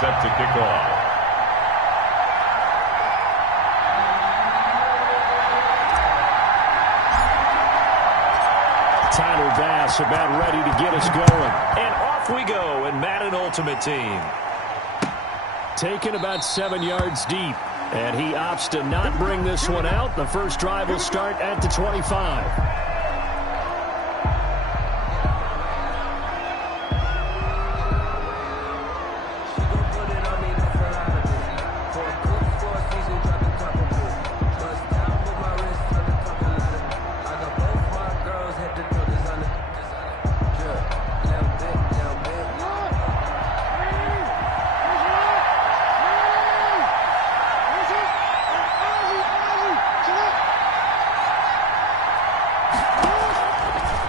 set to kick off. Tyler Bass about ready to get us going. And off we go in Madden Ultimate Team. Taken about 7 yards deep. And he opts to not bring this one out. The first drive will start at the 25.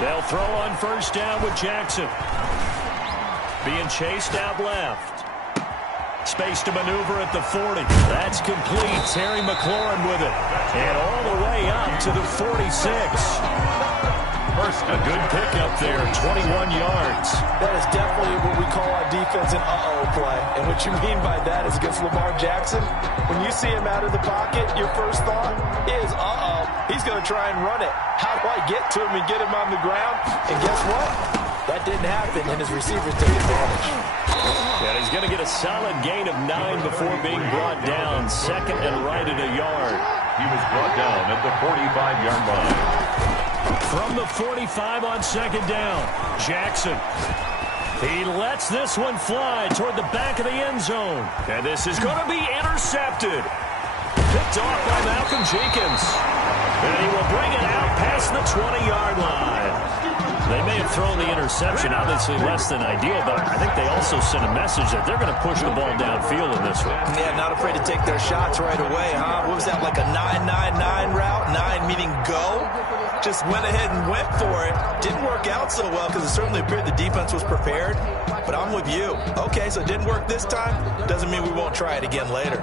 They'll throw on first down with Jackson. Being chased out left. Space to maneuver at the 40. That's complete. Terry McLaurin with it. And all the way up to the 46. First, a good pickup there, 21 yards. That is definitely what we call our defense an uh-oh play. And what you mean by that is against Lamar Jackson, when you see him out of the pocket, your first thought is, uh-oh, he's going to try and run it. How do I get to him and get him on the ground? And guess what? That didn't happen, and his receivers took advantage. And he's going to get a solid gain of 9 before being brought down. Second and right at a yard. He was brought down at the 45-yard line. From the 45 on second down, Jackson. He lets this one fly toward the back of the end zone. And this is going to be intercepted. Picked off by Malcolm Jenkins. And he will bring it out past the 20-yard line. They may have thrown the interception, obviously less than ideal, but I think they also sent a message that they're going to push the ball downfield in this one. Yeah, not afraid to take their shots right away, huh? What was that, like a 9-9-9 route? 9 meaning go? Just went ahead and went for it. Didn't work out so well because it certainly appeared the defense was prepared. But I'm with you. Okay, so it didn't work this time. Doesn't mean we won't try it again later.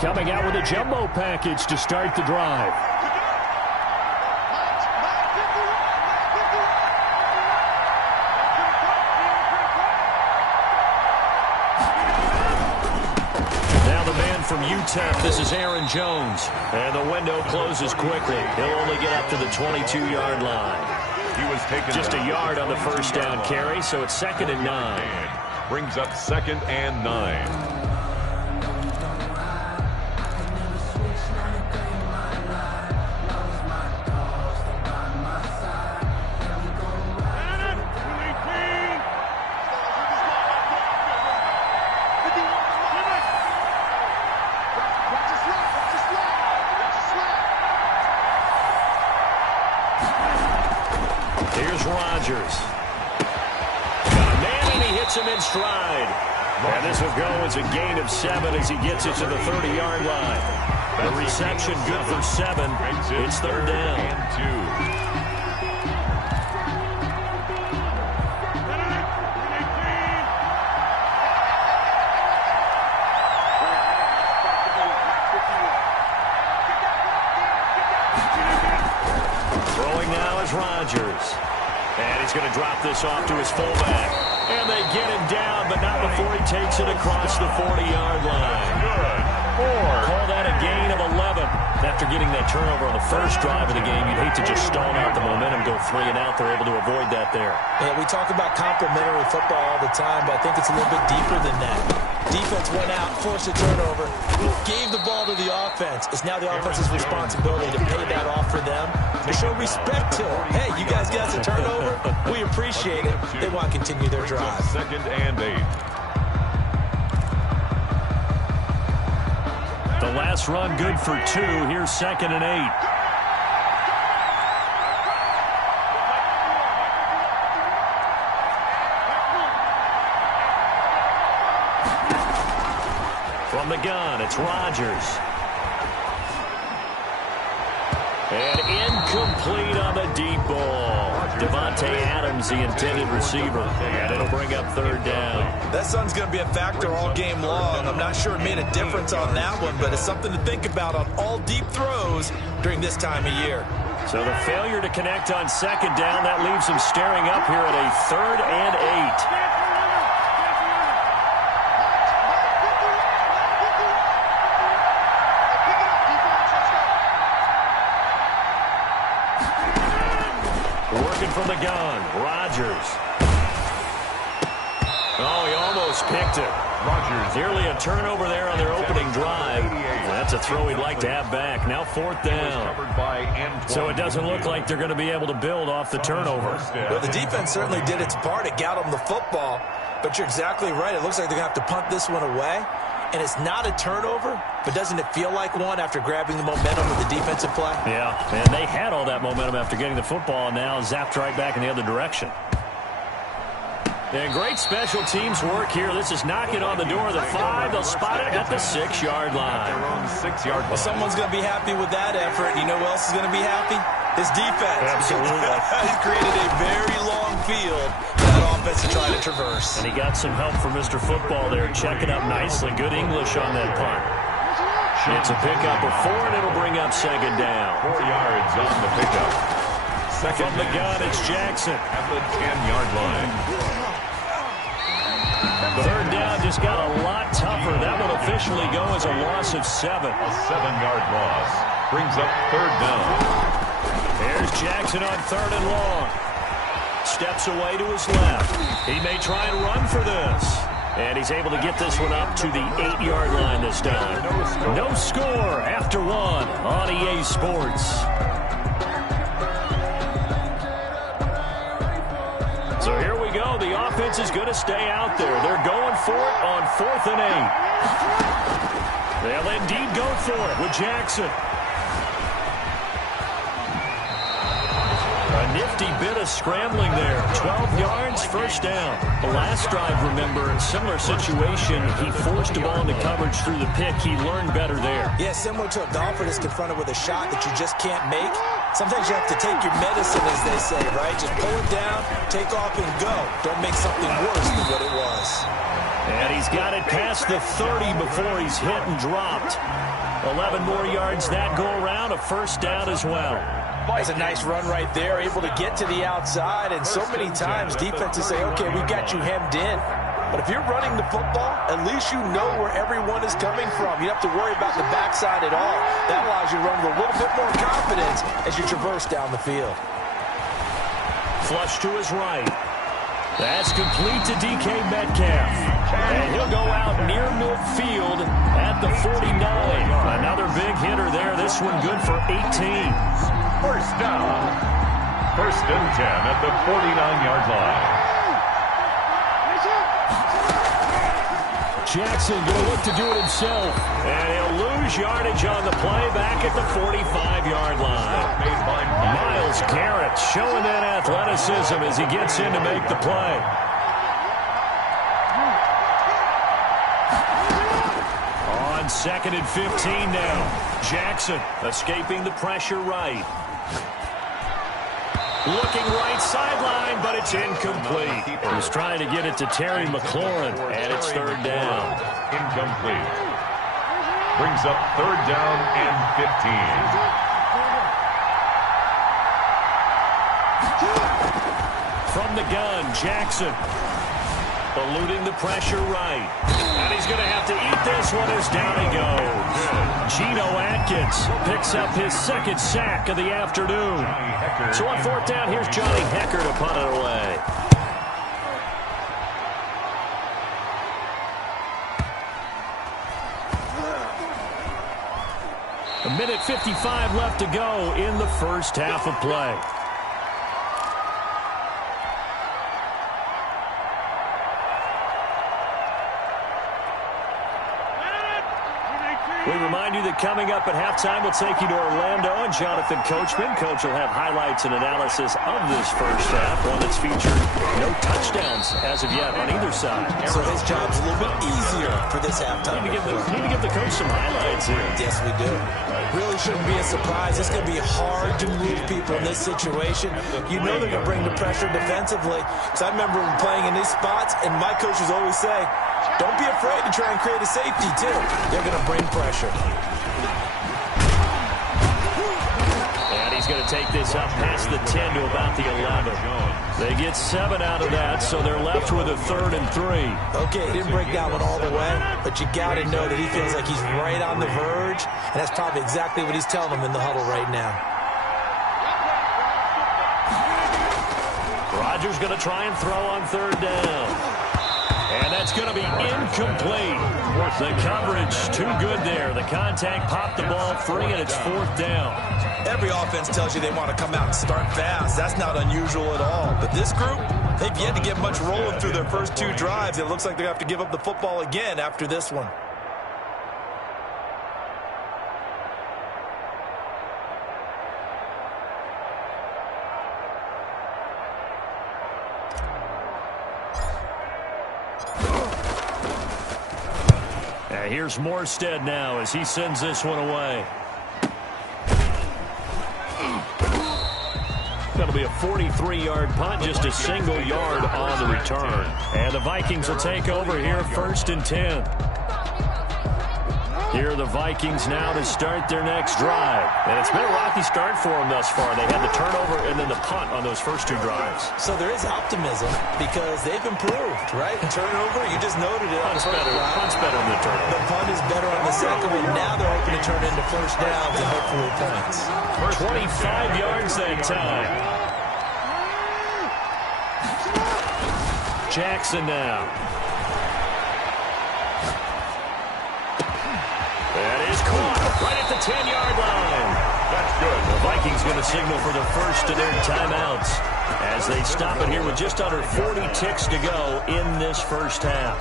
Coming out with a jumbo package to start the drive. Now the man from UTEP, this is Aaron Jones. And the window closes quickly. He'll only get up to the 22-yard line. He was taken just a yard on the first down carry, so it's 2nd and 9. Brings up 2nd and 9. Here's Rodgers. Got a man, and he hits him in stride. And this will go as a gain of 7 as he gets it to the 30-yard line. The reception good for 7. It's 3rd down. And 2. Rodgers. And he's going to drop this off to his fullback. And they get him down, but not before he takes it across the 40-yard line. Good. 4. Call that a gain of 11. After getting that turnover on the first drive of the game, you'd hate to just stall out the momentum, go 3 and out. They're able to avoid that there. Yeah, we talk about complementary football all the time, but I think it's a little bit deeper than that. Defense went out, forced a turnover, gave the ball to the offense. It's now the offense's responsibility to pay that off for them, to show respect to them. Hey, you guys got the turnover? We appreciate it. They want to continue their drive. 2nd and 8. The last run good for 2. Here's 2nd and 8. From the gun, it's Rodgers. And incomplete on the deep ball. Devontae Adams, the intended receiver. And it'll bring up third down. That sun's going to be a factor all game long. I'm not sure it made a difference on that one, but it's something to think about on all deep throws during this time of year. So the failure to connect on second down, that leaves them staring up here at a 3rd and 8. From the gun, Rodgers. Oh, he almost picked it. Rodgers. Nearly a turnover there on their opening drive. That's a throw he'd like to have back. Now 4th down. So it doesn't look like they're going to be able to build off the turnover. Well, the defense certainly did its part. It got them the football. But you're exactly right. It looks like they're going to have to punt this one away. And it's not a turnover, but doesn't it feel like one after grabbing the momentum of the defensive play? Yeah, and they had all that momentum after getting the football, and now zapped right back in the other direction. And great special teams work here. This is knocking on the door of the 5. They'll spot it at the 6-yard line. Well, someone's going to be happy with that effort. You know who else is going to be happy? His defense. Absolutely. He's created a very long field for that offense to try to traverse. And he got some help from Mr. Football there, checking up nicely. Good English on that punt. It's a pickup of 4, and it'll bring up second down. 4 yards on the pickup. From the gun, it's Jackson. At the 10-yard line. Third down just got a lot tougher. That will officially go as a loss of 7. A 7-yard loss. Brings up third down. There's Jackson on 3rd and long. Steps away to his left. He may try and run for this. And he's able to get this one up to the 8-yard line this time. No score after 1 on EA Sports. So here we go. The offense is going to stay out there. They're going for it on 4th and 8. They'll indeed go for it with Jackson. A nifty bit of scrambling there. 12 yards, first down. The last drive, remember, similar situation. He forced the ball into coverage through the pick. He learned better there. Yeah, similar to a golfer that's confronted with a shot that you just can't make. Sometimes you have to take your medicine, as they say, right? Just pull it down, take off, and go. Don't make something worse than what it was. And he's got it past the 30 before he's hit and dropped. 11 more yards that go around, a first down as well. That's a nice run right there, able to get to the outside, and so many times defenses say, okay, we got you hemmed in. But if you're running the football, at least you know where everyone is coming from. You don't have to worry about the backside at all. That allows you to run with a little bit more confidence as you traverse down the field. Flush to his right. That's complete to DK Metcalf. And he'll go out near midfield at the 49. Another big hitter there. This one good for 18. First down. 1st and 10 at the 49-yard line. Jackson going to look to do it himself. And he'll lose yardage on the play back at the 45-yard line. Myles Garrett showing that athleticism as he gets in to make the play. On 2nd and 15 now. Jackson escaping the pressure right. Looking right sideline, but it's incomplete. He's trying to get it to Terry McLaurin, and it's 3rd down. Incomplete. Brings up 3rd down and 15. From the gun, Jackson eluding the pressure right. And he's going to have to eat this one as down he goes. Geno Atkins picks up his 2nd sack of the afternoon. So on 4th down, here's Johnny Hekker to punt it away. A minute 55 left to go in the first half of play. We remind you that coming up at halftime, we'll take you to Orlando and Jonathan Coachman. Coach will have highlights and analysis of this first half, one that's featured no touchdowns as of yet on either side. So his job's a little bit easier for this halftime. Need to give the coach some highlights here. Yes, we do. Really shouldn't be a surprise. It's going to be hard to move people in this situation. You know they're going to bring the pressure defensively. Because I remember playing in these spots, and my coaches always say, don't be afraid to try and create a safety, too. They're going to bring pressure. And he's going to take this up past the 10 to about the 11. They get 7 out of that, so they're left with a 3rd and 3. Okay, he didn't break that one all the way, but you got to know that he feels like he's right on the verge, and that's probably exactly what he's telling them in the huddle right now. Rodgers going to try and throw on 3rd down. And that's going to be incomplete. The coverage too good there. The contact popped the ball free, and it's 4th down. Every offense tells you they want to come out and start fast. That's not unusual at all. But this group, they've yet to get much rolling through their first 2 drives. It looks like they have to give up the football again after this one. Here's Morstead now as he sends this one away. That'll be a 43-yard punt, just a single yard on the return. And the Vikings will take over here, 1st and 10. Here are the Vikings now to start their next drive. And it's been a rocky start for them thus far. They had the turnover and then the punt on those first 2 drives. So there is optimism because they've improved, right? Turnover, you just noted it. Punt's better than the turnover. The punt is better on the second one. Now they're hoping to turn into 1st downs and hopefully points. 25 yards that time. Jackson now. That is caught right at the 10-yard line. That's good. The Vikings going to signal for the first of their timeouts as they stop it here with just under 40 ticks to go in this first half.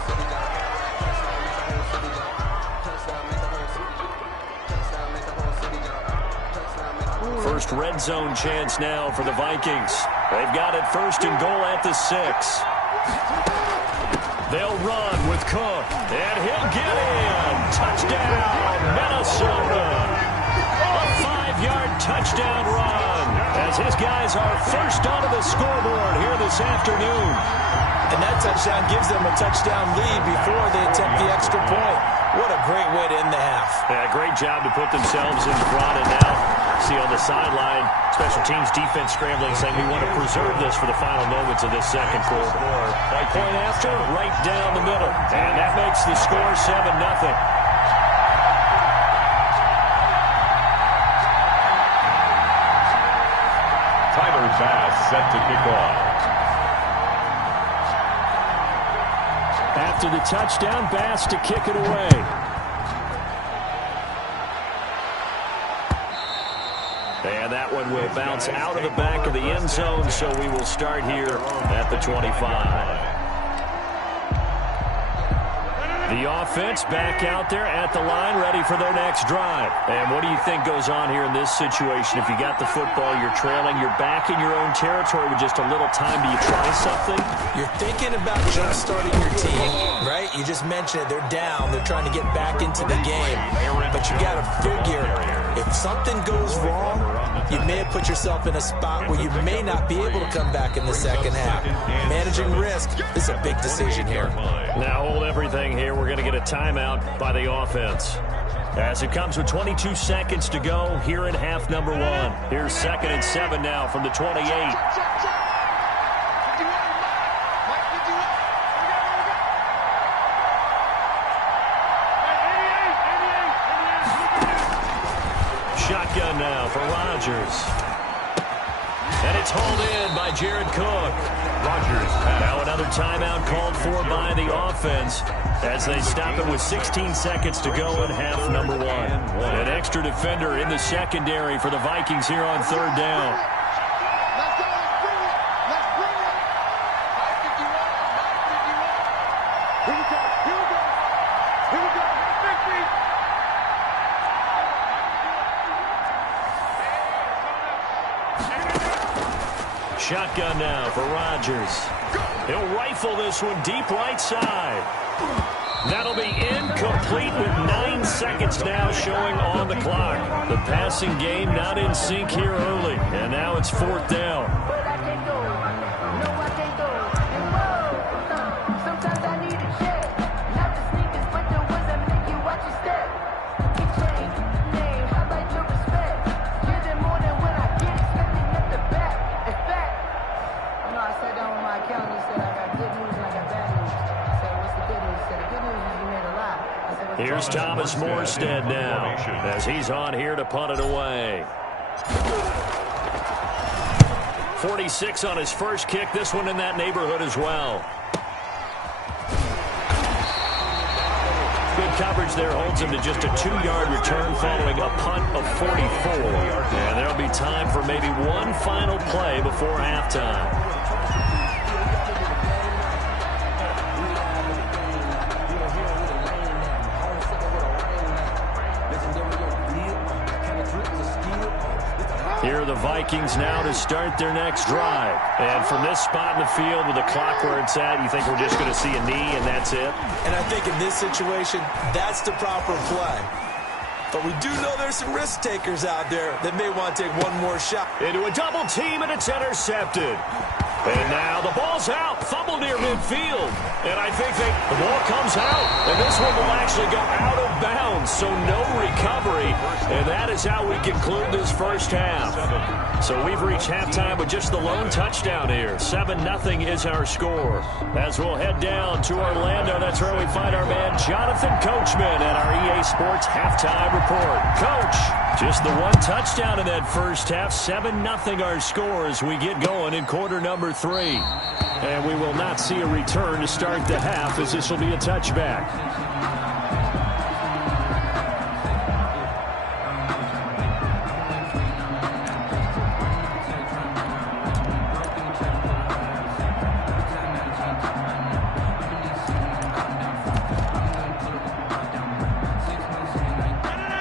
First red zone chance now for the Vikings. They've got it 1st and goal at the 6. They'll run with Cook, and he'll get in. Touchdown, Minnesota. A 5-yard touchdown run as his guys are first onto the scoreboard here this afternoon. And that touchdown gives them a touchdown lead before they attempt the extra point. What a great way to end the half. Yeah, great job to put themselves in front, and now see on the sideline, special teams defense scrambling, saying we want to preserve this for the final moments of this second quarter. Point after, right down the middle, and that makes the score 7-0. Tyler Bass set to kick off. After the touchdown, Bass to kick it away. And that one will bounce out of the back of the end zone, so we will start here at the 25. The offense back out there at the line, ready for their next drive. And what do you think goes on here in this situation? If you got the football, you're trailing, you're back in your own territory with just a little time. Do you try something? You're thinking about jump-starting your team, right? You just mentioned it. They're down. They're trying to get back into the game. But you got to figure, if something goes wrong, you may have put yourself in a spot where you may not be able to come back in the second half. Managing risk is a big decision here. Now hold everything here. We're going to get a timeout by the offense. As it comes with 22 seconds to go here in half number 1. Here's 2nd and 7 now from the 28. Shotgun now for Rodgers. And it's hauled in by Jared Cook. Rodgers. Now another timeout called for by the offense as they stop it with 16 seconds to go in half number 1. An extra defender in the secondary for the Vikings here on 3rd down. shotgun now for Rodgers. He'll rifle this one deep right side. That'll be incomplete with 9 seconds now showing on the clock. The passing game not in sync here early, and now it's 4th down. Here's Thomas Morstead now as he's on here to punt it away. 46 on his first kick. This one in that neighborhood as well. Good coverage there holds him to just a 2-yard return following a punt of 44. And there'll be time for maybe one final play before halftime. Here are the Vikings now to start their next drive. And from this spot in the field with the clock where it's at, you think we're just going to see a knee and that's it? And I think in this situation, that's the proper play. But we do know there's some risk takers out there that may want to take one more shot. Into a double team, and it's intercepted. And now the ball's out. Fumble near midfield. And I think the ball comes out. And this one will actually go out of bounds. So no recovery. And that is how we conclude this first half. So we've reached halftime with just the lone touchdown here. 7-0 is our score. As we'll head down to Orlando, that's where we find our man Jonathan Coachman at our EA Sports Halftime Report. Coach, just the one touchdown in that first half. 7-0 our score as we get going in quarter number 3. And we will not see a return to start the half as this will be a touchback.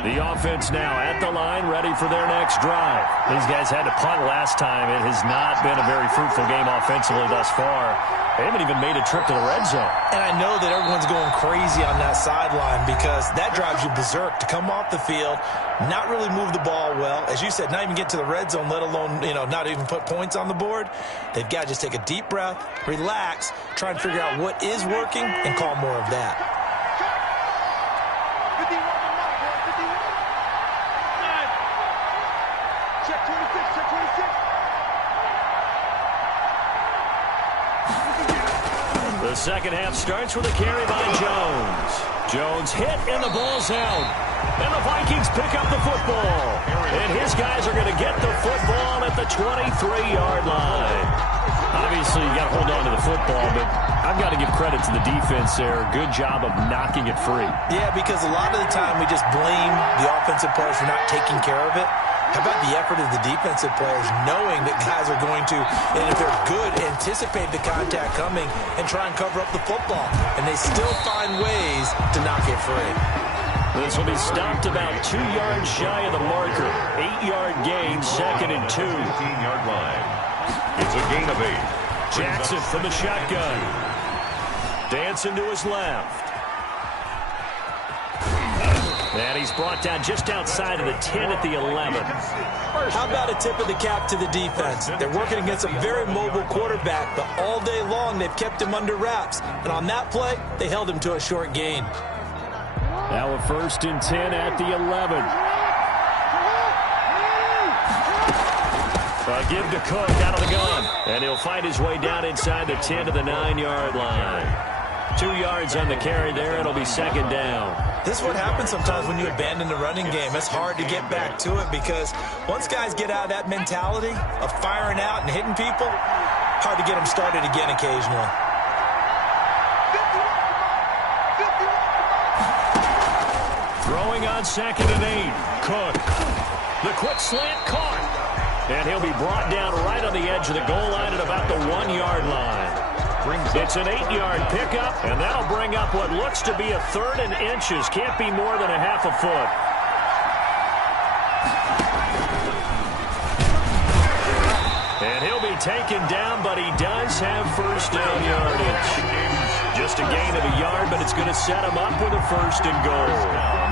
The offense now at the line, ready for their next drive. These guys had to punt last time. It has not been a very fruitful game offensively thus far. They haven't even made a trip to the red zone. And I know that everyone's going crazy on that sideline because that drives you berserk to come off the field, not really move the ball well. As you said, not even get to the red zone, let alone, not even put points on the board. They've got to just take a deep breath, relax, try and figure out what is working, and call more of that. The second half starts with a carry by Jones. Jones hit and the ball's out. And the Vikings pick up the football. And his guys are going to get the football at the 23-yard line. Obviously, you got to hold on to the football, but I've got to give credit to the defense there. Good job of knocking it free. Yeah, because a lot of the time we just blame the offensive players for not taking care of it. How about the effort of the defensive players knowing that guys are going to, and if they're good, anticipate the contact coming and try and cover up the football. And they still find ways to knock it free. This will be stopped about 2 yards shy of the marker. 8-yard gain, 2nd and 2. 15-yard line. It's a gain of 8. Jackson from the shotgun. Dancing to his left. And he's brought down just outside of the 10 at the 11. How about a tip of the cap to the defense? They're working against a very mobile quarterback, but all day long they've kept him under wraps. And on that play, they held him to a short gain. Now a 1st and 10 at the 11. Give to Cook out of the gun. And he'll find his way down inside the 10 to the 9-yard line. 2 yards on the carry there. It'll be 2nd down. This is what happens sometimes when you abandon the running game. It's hard to get back to it because once guys get out of that mentality of firing out and hitting people, hard to get them started again occasionally. Throwing on 2nd and 8. Cook. The quick slant caught. And he'll be brought down right on the edge of the goal line at about the 1-yard line. It's an 8-yard pickup, and that'll bring up what looks to be a 3rd and inches. Can't be more than a half a foot. And he'll be taken down, but he does have first down yardage. Just a gain of a yard, but it's going to set him up with a first and goal.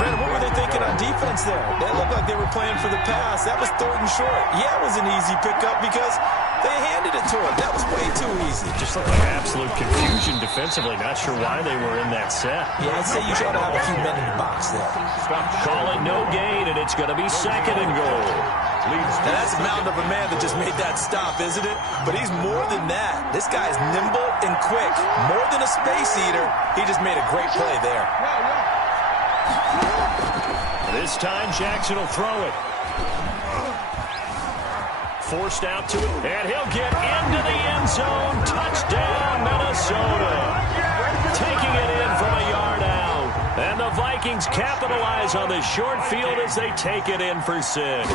Brandon, what were they thinking on defense there? That looked like they were playing for the pass. That was 3rd and short. Yeah, it was an easy pickup because they handed it to him. That was way too easy. Just looked like absolute confusion defensively. Not sure why they were in that set. Yeah, I'd say you try to have a few men in the box there. Call it no gain, and it's going to be 2nd and goal. Now that's a mountain of a man that just made that stop, isn't it? But he's more than that. This guy's nimble and quick. More than a space eater. He just made a great play there. This time, Jackson will throw it. Forced out to it, and he'll get into the end zone. Touchdown, Minnesota. Taking it in from a yard out. And the Vikings capitalize on the short field as they take it in for 6.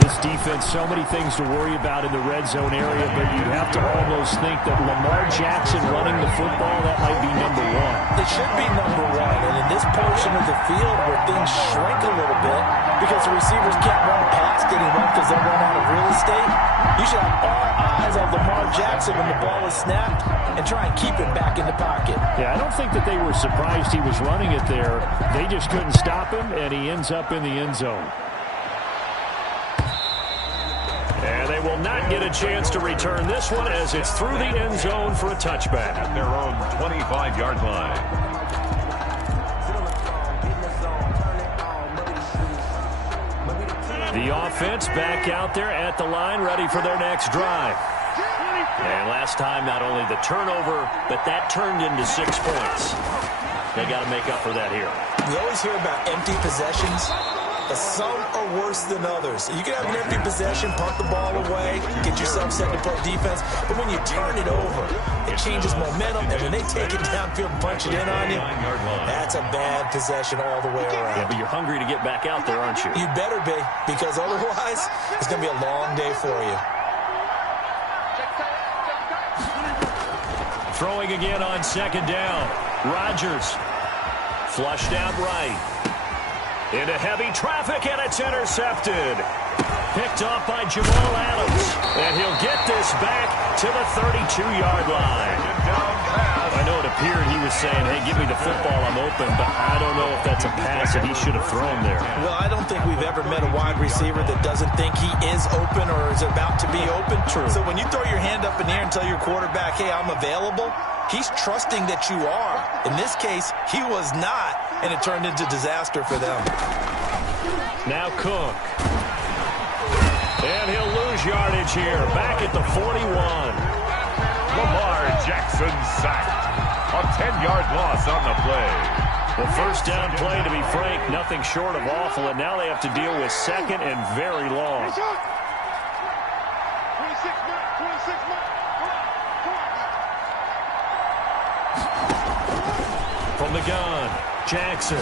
This defense, so many things to worry about in the red zone area, but you have to almost think that Lamar Jackson running the football, that might be number 1. It should be number 1, and in this portion of the field where things shrink a little bit because the receivers can't run past anyone because they'll run out of real estate, you should have all eyes on Lamar Jackson when the ball is snapped and try and keep it back in the pocket. Yeah, I don't think that they were surprised he was running it there. They just couldn't stop him, and he ends up in the end zone. And they will not get a chance to return this one as it's through the end zone for a touchback. At their own 25-yard line. The offense back out there at the line, ready for their next drive. And last time, not only the turnover, but that turned into 6 points. They got to make up for that here. We always hear about empty possessions. Some are worse than others. You can have an empty possession, punt the ball away, get yourself set to play defense, but when you turn it over, it changes momentum, and when they take it downfield and punch it in on you, that's a bad possession all the way around. Yeah, but you're hungry to get back out there, aren't you? You better be, because otherwise, it's going to be a long day for you. Throwing again on 2nd down. Rodgers flushed out right. Into heavy traffic, and it's intercepted. Picked off by Jamal Adams. And he'll get this back to the 32-yard line. I know it appeared he was saying, hey, give me the football, I'm open, but I don't know if that's a pass that he should have thrown there. Well, I don't think we've ever met a wide receiver that doesn't think he is open or is about to be open. True. So when you throw your hand up in the air and tell your quarterback, hey, I'm available, he's trusting that you are. In this case, he was not, and it turned into disaster for them. Now Cook. And he'll lose yardage here. Back at the 41. Lamar Jackson sacked. A 10-yard loss on the play. The first down play, to be frank, nothing short of awful, and now they have to deal with 2nd and very long. From the gun, Jackson.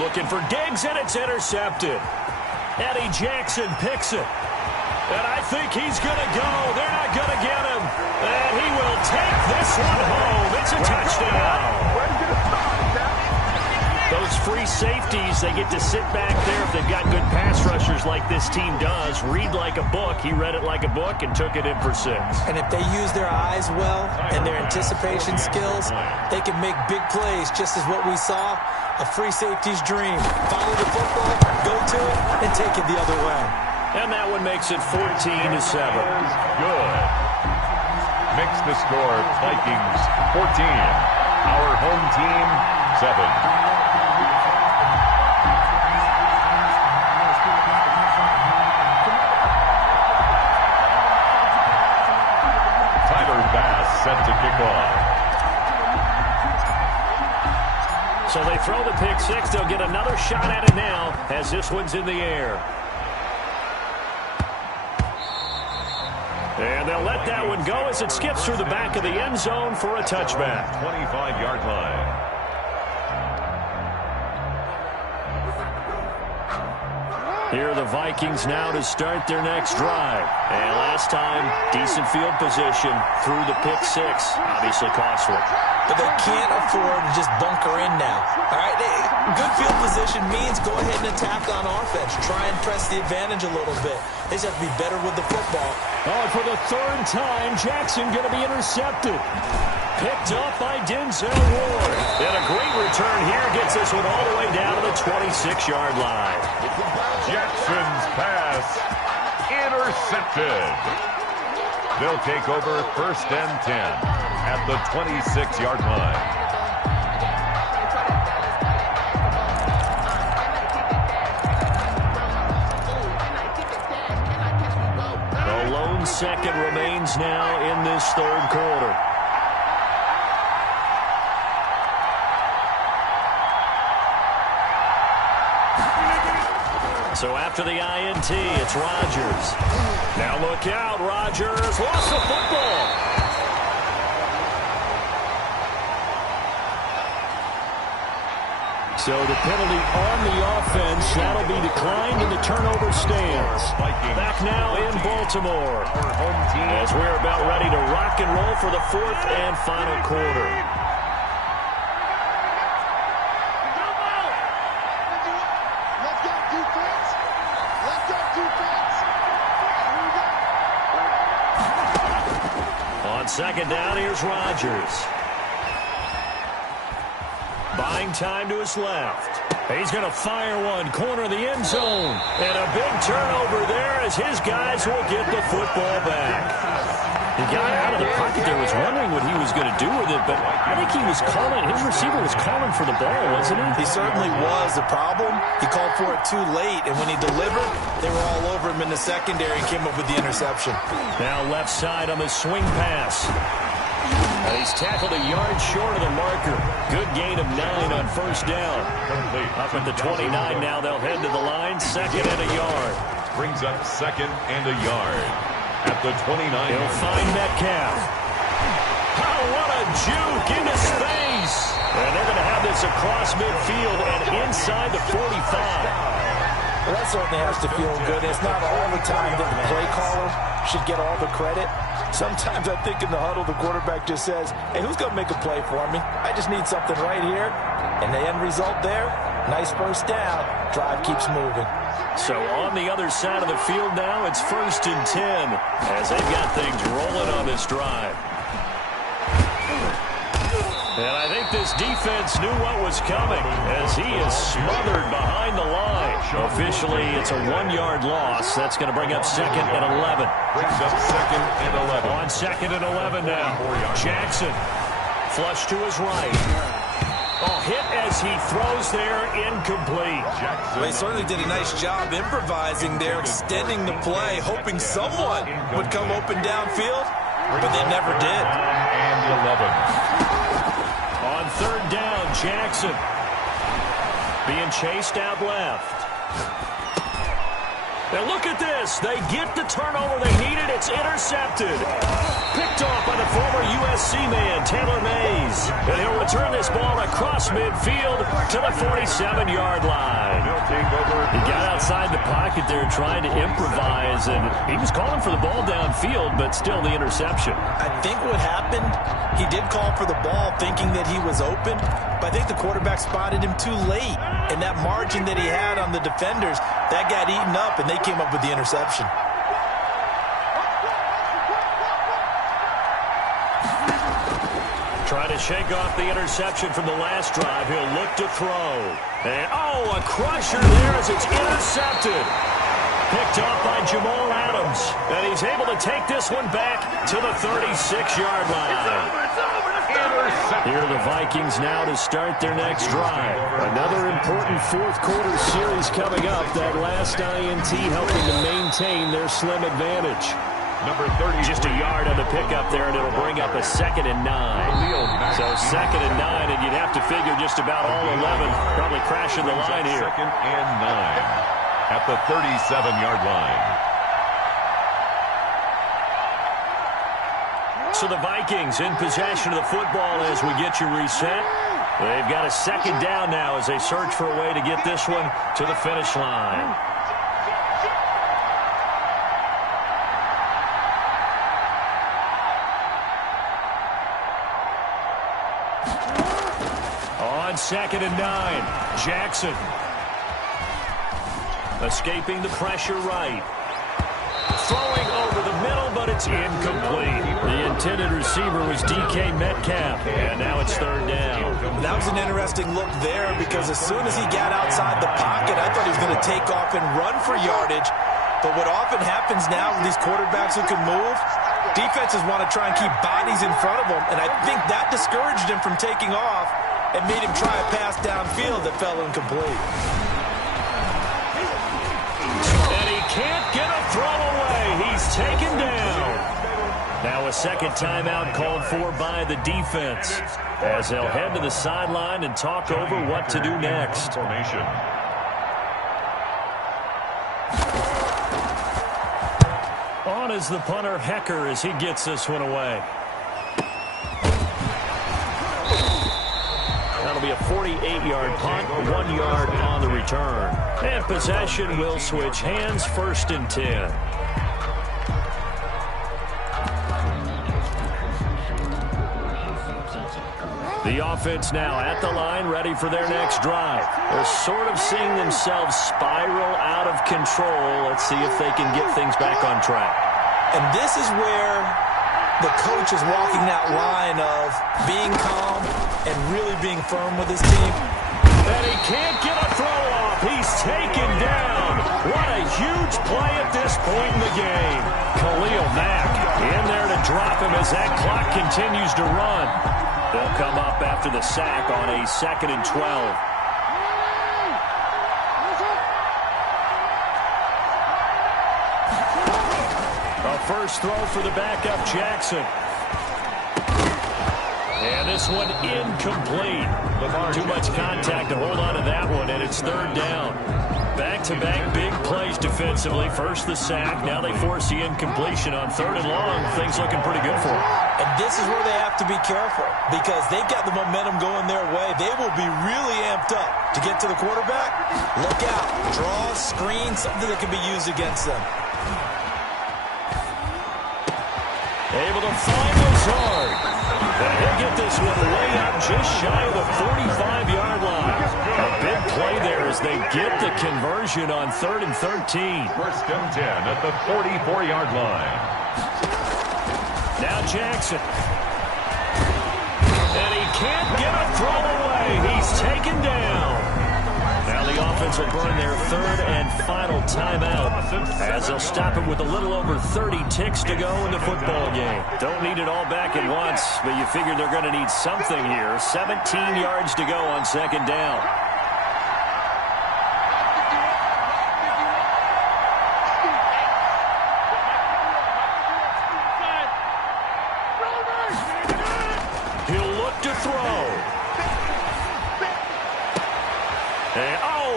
Looking for Diggs, and it's intercepted. Eddie Jackson picks it. And I think he's going to go. They're not going to get him. And he will take this one home. It's a touchdown. Those free safeties, they get to sit back there if they've got good pass rushers like this team does. Read like a book. He read it like a book and took it in for 6. And if they use their eyes well and their anticipation skills, they can make big plays, just as what we saw. A free safety's dream. Follow the football, go to it, and take it the other way. And that one makes it 14-7. Good. Makes the score Vikings 14. Our home team 7. Tyler Bass set to kick off. So they throw the pick 6. They'll get another shot at it now as this one's in the air. And they'll let that one go as it skips through the back of the end zone for a touchback. 25-yard line. Here are the Vikings now to start their next drive. And last time, decent field position through the pick six. Obviously costly. But they can't afford to just bunker in now. All right, good field position means go ahead and attack on offense. Try and press the advantage a little bit. They just have to be better with the football. Oh, and for the third time, Jackson going to be intercepted. Picked up by Denzel Ward. And a great return here gets this one all the way down to the 26-yard line. Jackson's pass intercepted. They'll take over 1st and 10 at the 26-yard line. The lone second remains now in this third quarter. So after the INT, it's Rodgers. Now look out, Rodgers lost the football. So the penalty on the offense, that'll be declined and the turnover stands. Back now in Baltimore as we're about ready to rock and roll for the fourth and final quarter. On second down, here's Rodgers. Buying time to his left. He's going to fire one, corner of the end zone. And a big turnover there as his guys will get the football back. He got out of the pocket there, was wondering what he was going to do with it, but I think he was calling, his receiver was calling for the ball, wasn't he? He certainly was. The problem, he called for it too late, and when he delivered, they were all over him in the secondary and came up with the interception. Now left side on the swing pass. And he's tackled a yard short of the marker. Good gain of 9 on first down. Up at the 29 now, they'll head to the line, second and a yard. Brings up 2nd and a yard. At the 29. He'll find Metcalf. Oh, what a juke into space. And they're going to have this across midfield and inside the 45. Well, that certainly has to feel good. It's not all the time that the play caller should get all the credit. Sometimes I think in the huddle, the quarterback just says, hey, who's going to make a play for me? I just need something right here. And the end result there, nice first down. Drive keeps moving. So on the other side of the field now, it's 1st and 10 as they've got things rolling on this drive. And I think this defense knew what was coming as he is smothered behind the line. Officially, it's a 1-yard loss. That's going to bring up 2nd and 11. Brings up 2nd and 11. On 2nd and 11 now. Jackson, flush to his right. Oh, hit as he throws there, incomplete. Well, he certainly did a nice job improvising there, extending the play, hoping someone would come open downfield, but they never did. And 11. On third down, Jackson being chased out left. Now look at this. They get the turnover they needed. It's intercepted. Picked off by the former USC man, Taylor Mays. And he'll return this ball across midfield to the 47-yard line. He got outside the pocket there trying to improvise, and he was calling for the ball downfield, but still the interception. I think what happened, he did call for the ball thinking that he was open, but I think the quarterback spotted him too late. And that margin that he had on the defenders, that got eaten up, and they came up with the interception. Trying to shake off the interception from the last drive. He'll look to throw. And, oh, a crusher there as it's intercepted. Picked off by Jamal Adams. And he's able to take this one back to the 36-yard line. Here are the Vikings now to start their next drive. Another important fourth-quarter series coming up. That last INT helping to maintain their slim advantage. Number 30. Just a yard on the pickup there, and it'll bring up a 2nd and 9. So 2nd and 9, and you'd have to figure just about all 11 probably crashing the line here. 2nd and 9 at the 37-yard line. So the Vikings in possession of the football as we get you reset. They've got a 2nd down now as they search for a way to get this one to the finish line. on 2nd and 9. Jackson. Escaping the pressure right. Throwing over the middle, but it's incomplete. The intended receiver was DK Metcalf, and now it's 3rd down. That was an interesting look there because as soon as he got outside the pocket, I thought he was going to take off and run for yardage. But what often happens now with these quarterbacks who can move, defenses want to try and keep bodies in front of them, and I think that discouraged him from taking off and made him try a pass downfield that fell incomplete. And he can't get a throw away. He's taken down. Now a second timeout called for by the defense as they'll head to the sideline and talk over what to do next. Formation. On is the punter, Hecker, as he gets this one away. That'll be a 48-yard punt, 1 yard on the return. And possession will switch hands, 1st and 10. The offense now at the line, ready for their next drive. They're sort of seeing themselves spiral out of control. Let's see if they can get things back on track. And this is where the coach is walking that line of being calm and really being firm with his team. And he can't get a throw off. He's taken down. What a huge play at this point in the game. Khalil Mack in there to drop him as that clock continues to run. They'll come up after the sack on a 2nd and 12. A first throw for the backup, Jackson. And this one incomplete. Too much contact to hold on to that one, and it's 3rd down. Back-to-back big plays defensively. First the sack, now they force the incompletion on 3rd and long. Things looking pretty good for them. And this is where they have to be careful because they've got the momentum going their way. They will be really amped up to get to the quarterback. Look out. Draw, screen, something that can be used against them. Able to find Lazard. And he'll get this one way up just shy of the 45-yard line. A big play there as they get the conversion on 3rd and 13. 1st and 10 at the 44-yard line. Now Jackson. And he can't get a throw away. He's taken down. Now the offense will burn their 3rd and final timeout as they'll stop it with a little over 30 ticks to go in the football game. Don't need it all back at once, but you figure they're going to need something here. 17 yards to go on 2nd down. He'll look to throw.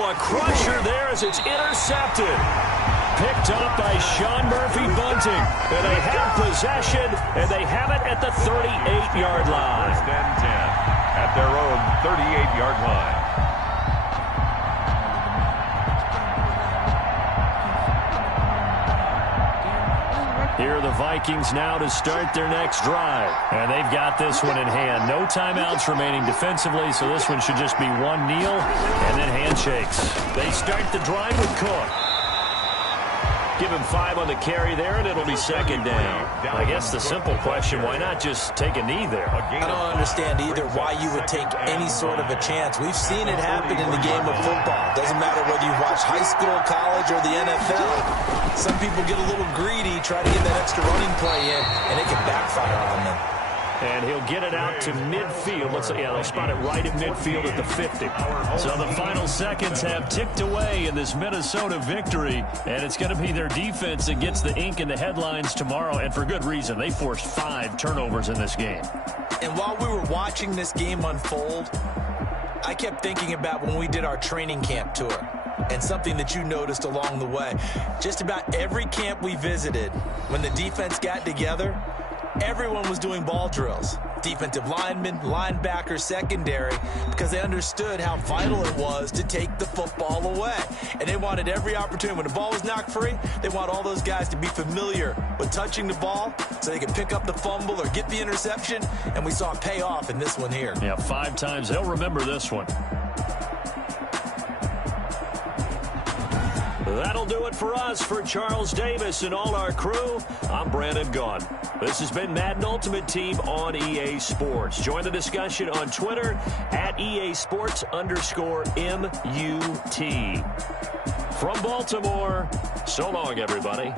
A crusher there as it's intercepted. Picked up by Sean Murphy-Bunting. And they have possession, and they have it at the 38-yard line. 1st and 10 at their own 38-yard line. Here are the Vikings now to start their next drive. And they've got this one in hand. No timeouts remaining defensively, so this one should just be one kneel and then handshakes. They start the drive with Cook. Give him 5 on the carry there, and it'll be 2nd down. I guess the simple question, why not just take a knee there? I don't understand either why you would take any sort of a chance. We've seen it happen in the game of football. Doesn't matter whether you watch high school, college, or the NFL. Some people get a little greedy, try to get that extra running play in, and it can backfire on them. And he'll get it out to midfield. Looks like, yeah, they'll spot it right at midfield at the 50. So the final seconds have ticked away in this Minnesota victory. And it's going to be their defense that gets the ink in the headlines tomorrow. And for good reason. They forced 5 turnovers in this game. And while we were watching this game unfold, I kept thinking about when we did our training camp tour. And something that you noticed along the way. Just about every camp we visited, when the defense got together, everyone was doing ball drills. defensive linemen, linebackers, secondary, because they understood how vital it was to take the football away. And they wanted every opportunity. When the ball was knocked free, they want all those guys to be familiar with touching the ball so they can pick up the fumble or get the interception, and we saw it pay off in this one here. Yeah, 5 times. They'll remember this one. That'll do it for us. For Charles Davis and all our crew, I'm Brandon Gaughan. This has been Madden Ultimate Team on EA Sports. Join the discussion on Twitter at EASports_MUT. From Baltimore, so long, everybody.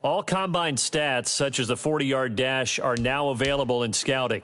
All combine stats, such as the 40-yard dash, are now available in scouting.